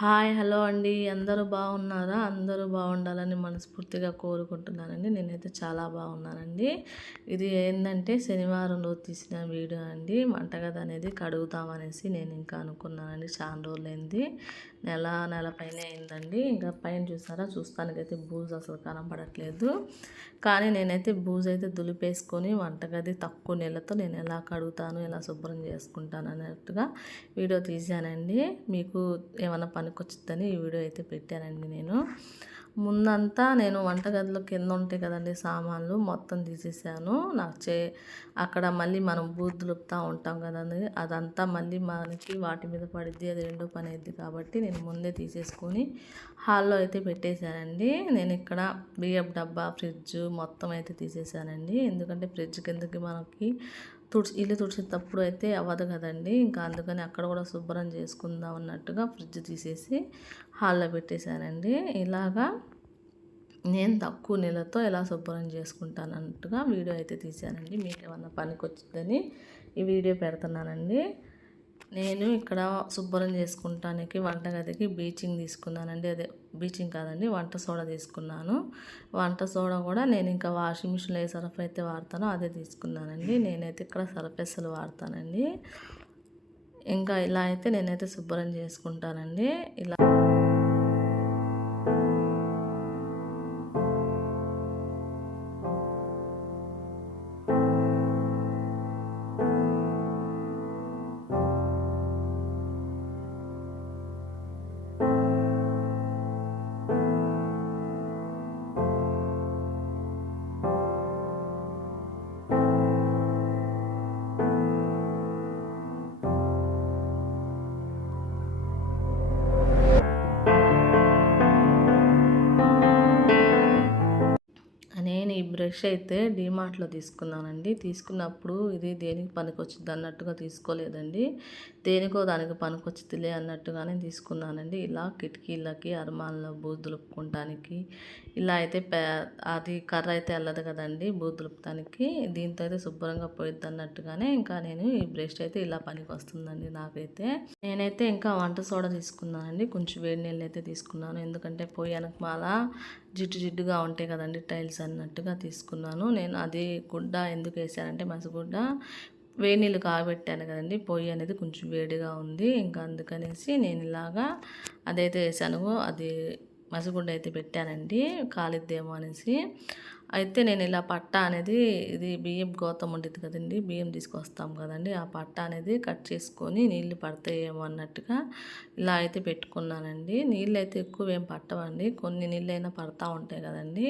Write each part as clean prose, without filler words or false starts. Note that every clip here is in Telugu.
హాయ్ హలో అండి. అందరూ బాగున్నారా? అందరూ బాగుండాలని మనస్ఫూర్తిగా కోరుకుంటున్నానండి. నేనైతే చాలా బాగున్నానండి. ఇది ఏందంటే శనివారం రోజు తీసిన వీడియో అండి. వంటగది అనేది కడుగుతామనేసి నేను ఇంకా అనుకున్నానండి. చాలా రోజులైంది. నెల పైనే అయిందండి. ఇంకా పైన చూసారా, చూస్తానికైతే బూజు అసలు కనపడట్లేదు. కానీ నేనైతే బూజు అయితే దులిపేసుకొని వంటగది తక్కువ నీళ్ళతో నేను ఎలా కడుగుతాను, ఎలా శుభ్రం చేసుకుంటాను అన్నట్టుగా వీడియో తీశానండి. మీకు ఏమైనా పనికొచ్చిద్దని ఈ వీడియో అయితే పెట్టానండి. నేను ముందంతా నేను వంటగదిలో కింద ఉంటాయి కదండి సామాన్లు, మొత్తం తీసేసాను. అక్కడ మళ్ళీ మనం బూజు దులుపుతూ ఉంటాం కదండి, అదంతా మళ్ళీ మనకి వాటి మీద పడిద్ది, అది రెండో పని అయింది కాబట్టి నేను ముందే తీసేసుకొని హాల్లో అయితే పెట్టేశానండి. నేను ఇక్కడ బియ్యపు డబ్బా, ఫ్రిడ్జ్ మొత్తం అయితే తీసేసానండి. ఎందుకంటే ఫ్రిడ్జ్ కిందకి మనకి ఇల్లు తుడిచేటప్పుడు అయితే అవ్వదు కదండి. ఇంకా అందుకని అక్కడ కూడా శుభ్రం చేసుకుందాం అన్నట్టుగా ఫ్రిడ్జ్ తీసేసి హాల్లో పెట్టేశానండి. ఇలాగా నేను తక్కువ నీళ్ళతో ఎలా శుభ్రం చేసుకుంటాను అన్నట్టుగా వీడియో అయితే తీశానండి. మీకు ఏమన్నా పనికి వచ్చిందని ఈ వీడియో పెడుతున్నానండి. నేను ఇక్కడ శుభ్రం చేసుకుంటానికి వంటగదికి బ్లీచింగ్ తీసుకున్నానండి. అదే బ్లీచింగ్ కాదండి, వంట సోడా తీసుకున్నాను. వంట సోడా కూడా నేను ఇంకా వాషింగ్ మిషన్లో ఏ సర్ఫ్ అయితే వాడతానో అదే తీసుకున్నానండి. నేనైతే ఇక్కడ సర్ఫ్ ఎక్సెల్ వాడతానండి. ఇంకా ఇలా అయితే నేనైతే శుభ్రం చేసుకుంటానండి. ఇలా నేను ఈ బ్రష్ అయితే డీమార్ట్లో తీసుకున్నానండి. తీసుకున్నప్పుడు ఇది దేనికి పనికొచ్చిద్ది అన్నట్టుగా తీసుకోలేదండి. దేనికో దానికి పనికొచ్చిద్దిలే అన్నట్టుగానే తీసుకున్నానండి. ఇలా కిటికీలకి, అరమాల్లో బూజు దులుపుకోవడానికి ఇలా అయితే అది కర్ర అయితే వెళ్ళదు కదండి బూజు దులుపుతానికి. దీంతో అయితే శుభ్రంగా పోయిద్ది అన్నట్టుగానే ఇంకా నేను ఈ బ్రష్ అయితే ఇలా పనికి వస్తుందండి నాకైతే. నేనైతే ఇంకా వంట సోడా తీసుకున్నానండి. కొంచెం వేడి నీళ్ళు అయితే తీసుకున్నాను. ఎందుకంటే పొయ్యి వెనకమాల జిడ్డుగా ఉంటాయి కదండి టైల్స్ అన్నట్టుగా తీసుకున్నాను. నేను అది గుడ్డ ఎందుకు వేసానంటే మసిగుడ్డ వేడి నీళ్ళు కాబెట్టాను కదండి, పొయ్యి అనేది కొంచెం వేడిగా ఉంది. ఇంకా అందుకనేసి నేను ఇలాగా అదైతే వేసాను. అది మసిగుడ్డ అయితే పెట్టానండి, కాలిద్దేమో అనేసి. అయితే నేను ఇలా పట్ట అనేది, ఇది బియ్యం గోతం ఉండేది కదండి, బియ్యం తీసుకొస్తాం కదండి, ఆ పట్ట అనేది కట్ చేసుకొని నీళ్ళు పడతాయేమో అన్నట్టుగా ఇలా అయితే పెట్టుకున్నానండి. నీళ్ళు అయితే ఎక్కువ ఏం పట్టవండి, కొన్ని నీళ్ళు అయినా పడతా ఉంటాయి కదండి,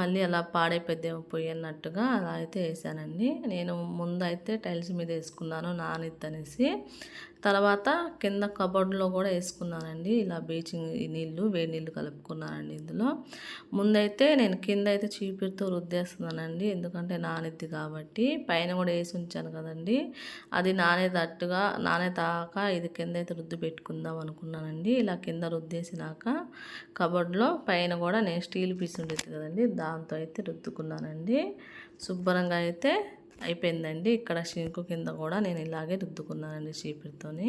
మళ్ళీ అలా పాడైపోద్దేమో పొయ్యి అన్నట్టుగా అలా అయితే వేసానండి. నేను ముందు అయితే టైల్స్ మీద వేసుకున్నాను నానిద్దనేసి. తర్వాత కింద కబోర్డ్లో కూడా వేసుకున్నానండి. ఇలా బ్లీచింగ్ నీళ్ళు, వేడి నీళ్ళు కలుపుకున్నానండి ఇందులో. ముందైతే నేను కింద అయితే చీపురుతో రుద్దేస్తున్నానండి, ఎందుకంటే నానిద్ది కాబట్టి. పైన కూడా వేసి ఉంచాను కదండి, అది నానేదాకా ఇది కింద అయితే రుద్ది పెట్టుకుందాం అనుకున్నానండి. ఇలా కింద రుద్దేసినాక కబోర్డ్లో పైన కూడా నేను స్టీల్ పీస్ ఉండేది కదండి, దాంతో అయితే రుద్దుకున్నానండి. శుభ్రంగా అయితే అయిపోయిందండి. ఇక్కడ షింకు కింద కూడా నేను ఇలాగే రుద్దుకున్నానండి చీపురుతోని.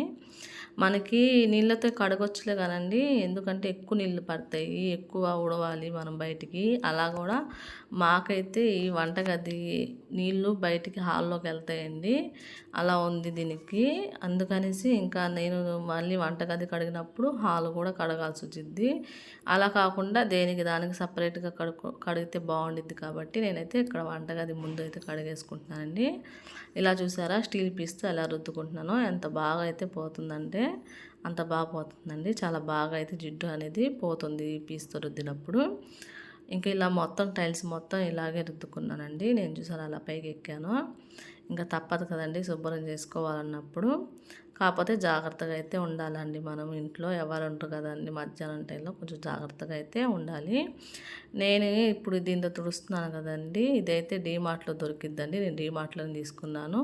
మనకి నీళ్ళతో కడగొచ్చులే కదండి, ఎందుకంటే ఎక్కువ నీళ్ళు పడతాయి, ఎక్కువ ఉడవాలి మనం బయటికి. అలా కూడా మాకైతే ఈ వంటగది నీళ్ళు బయటికి హాల్లోకి వెళ్తాయండి, అలా ఉంది దీనికి. అందుకనేసి ఇంకా నేను మళ్ళీ వంటగది కడిగినప్పుడు హాల్ కూడా కడగాల్సి వచ్చింది. అలా కాకుండా దేనికి దానికి సపరేట్గా కడిగితే బాగుండిద్ది కాబట్టి నేనైతే ఇక్కడ వంటగది ముందు అయితే కడిగేసుకుంటున్నానండి. ఇలా చూసారా, స్టీల్ పీస్తో ఎలా రుద్దుకుంటున్నానో ఎంత బాగా అయితే పోతుందంటే అంత బాగా పోతుందండి. చాలా బాగా అయితే జిడ్డు అనేది పోతుంది ఈ పీస్తో రుద్దినప్పుడు. ఇంకా ఇలా మొత్తం టైల్స్ మొత్తం ఇలాగే రుద్దుకున్నానండి. నేను చూసాను అలా పైకి ఎక్కాను. ఇంకా తప్పదు కదండి శుభ్రం చేసుకోవాలన్నప్పుడు. కాకపోతే జాగ్రత్తగా అయితే ఉండాలండి, మనం ఇంట్లో ఎవరు ఉంటారు కదండి మధ్యాహ్నం టైంలో కొంచెం జాగ్రత్తగా అయితే ఉండాలి. నేను ఇప్పుడు దీంతో తుడుస్తున్నాను కదండి, ఇదైతే డీమార్ట్లో దొరికిద్దండి. నేను డీమార్ట్లో తీసుకున్నాను.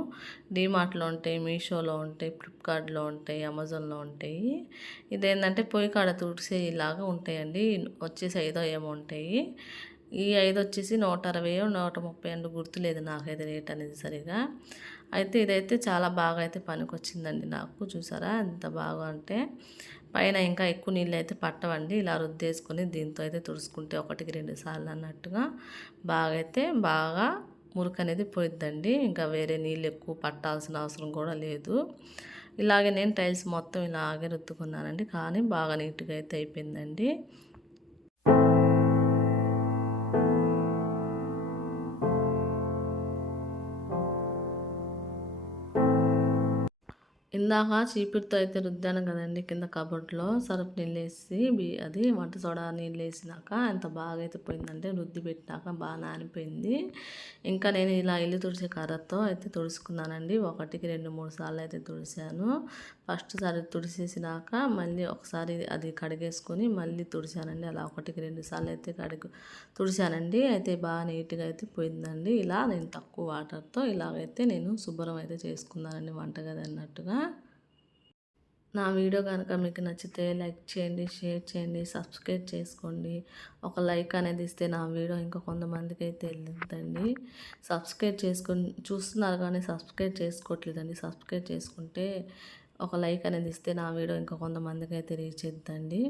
డీమార్ట్లో ఉంటాయి, మీషోలో ఉంటాయి, ఫ్లిప్కార్ట్లో ఉంటాయి, అమెజాన్లో ఉంటాయి. ఇదేంటంటే పొయ్యి కాడ తుడిసే ఇలాగా ఉంటాయండి. వచ్చేసి 5 ఏమో ఉంటాయి. ఈ 5 వచ్చేసి 160 130 గుర్తులేదు నాకైతే రేట్ అనేది సరిగా. అయితే ఇదైతే చాలా బాగా అయితే పనికొచ్చిందండి నాకు. చూసారా ఎంత బాగా అంటే పైన ఇంకా ఎక్కువ నీళ్ళు అయితే పట్టవండి. ఇలా రుద్దేసుకొని దీంతో అయితే తుడుచుకుంటే 1-2 సార్లు అన్నట్టుగా బాగా మురికి అనేది పోయిద్దండి. ఇంకా వేరే నీళ్ళు ఎక్కువ పట్టాల్సిన అవసరం కూడా లేదు. ఇలాగే నేను టైల్స్ మొత్తం ఇలాగే రుద్దుకున్నానండి. కానీ బాగా నీట్గా అయితే అయిపోయిందండి. ఇందాక చీపురుతో అయితే రుద్దాను కదండి కింద కబోర్డ్లో సర్ఫ్ నీళ్ళేసి అది వంట సోడా నీళ్ళేసినాక ఎంత బాగా అయితే పోయిందంటే రుద్ది పెట్టినాక బాగా నానిపోయింది. ఇంకా నేను ఇలా ఇల్లు తుడిచే కర్రతో అయితే తుడుచుకున్నానండి. 1-2-3 సార్లు అయితే తుడిచాను. ఫస్ట్ సారి తుడిచేసినాక మళ్ళీ ఒకసారి అది కడిగేసుకొని మళ్ళీ తుడిచానండి. అలా 1-2 సార్లు అయితే తుడిచానండి. అయితే బాగా నీట్గా అయితే పోయిందండి. ఇలా నేను తక్కువ వాటర్తో ఇలాగైతే నేను శుభ్రం అయితే చేసుకున్నానండి వంటగది అన్నట్టుగా. నా వీడియో కనుక మీకు నచ్చితే లైక్ చేయండి, షేర్ చేయండి, సబ్స్క్రైబ్ చేసుకోండి. ఒక లైక్ అనేది ఇస్తే నా వీడియో ఇంకా కొంతమందికి అయితే వెళ్ళిద్దండి. సబ్స్క్రైబ్ చేసుకొని చూస్తున్నారు కానీ సబ్స్క్రైబ్ చేసుకోవట్లేదండి. సబ్స్క్రైబ్ చేసుకుంటే ఒక లైక్ అనేది ఇస్తే నా వీడియో ఇంకా కొంతమందికి అయితే రీచ్ అవుతుందండి.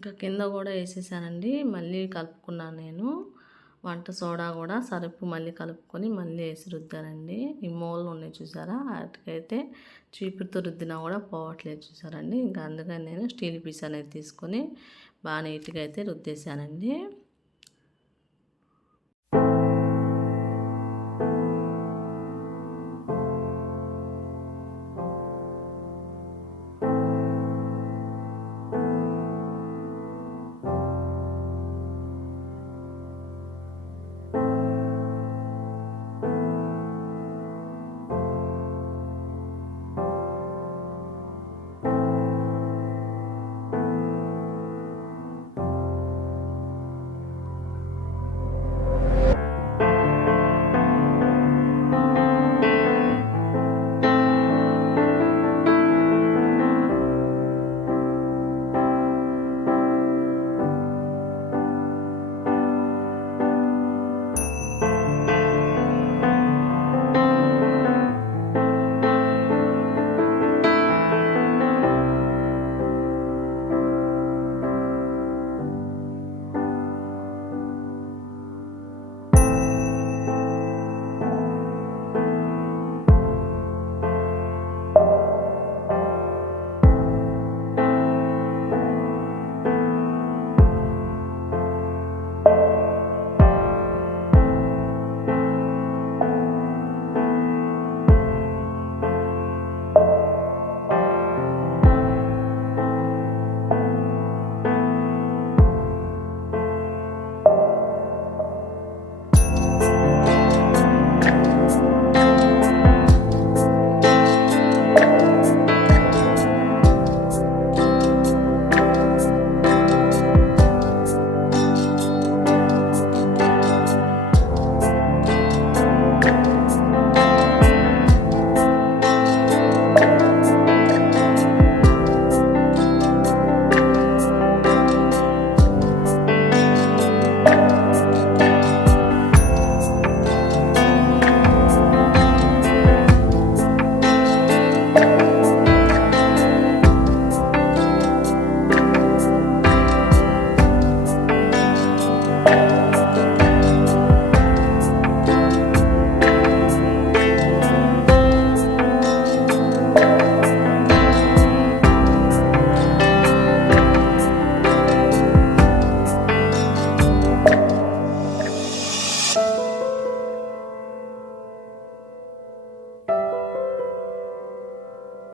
ఇంకా కింద కూడా వేసేసానండి. మళ్ళీ కలుపుకున్నాను నేను. వంట సోడా కూడా సరుపు మళ్ళీ కలుపుకొని మళ్ళీ వేసి రుద్దానండి. ఈ మూలలు ఉన్నాయి చూసారా, వాటికైతే చీపురుతో రుద్దినా కూడా పోవట్లేదు చూసారండి. ఇంకా అందుకని నేను స్టీల్ పీస్ అనేది తీసుకొని బాగా నీట్గా అయితే రుద్దేశానండి.